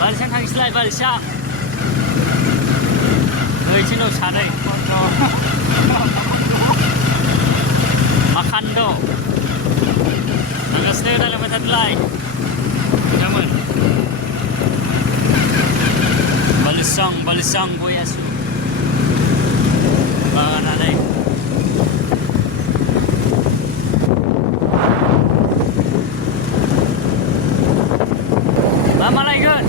Barisan थांसैलाय barisan ओइथिंनाव सानै makan do थांगासिनो रायलायबाय थादोलाय बिथांमोन balisang goi asu बागानानै मा लायगोन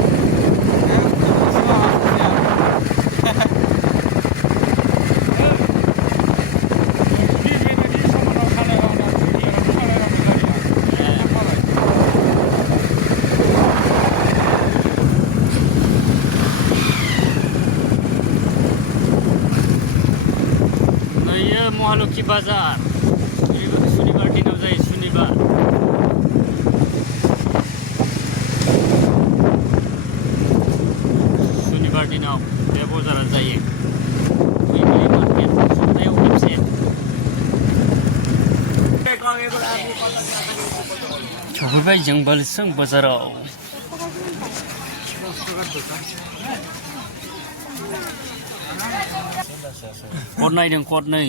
महालक्ष्मी बाजार सुनिबार दिनाव जायो सुनिबार दिनाव बे बाजारा जायो उइकलि मार्केट सप्तायाव खेबसे सफैबाय जों बालिसां बाजाराव कद नायदों कद नै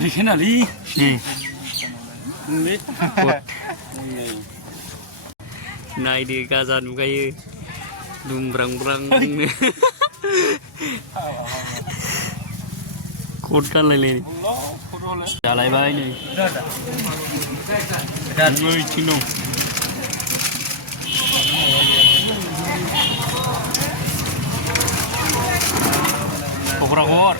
बेखोनालै नायदो गाजा नुगायो दुमब्रांब्रांनो कद गानलायलाय जालायबाय नै ओइथिं दं क'क्राझार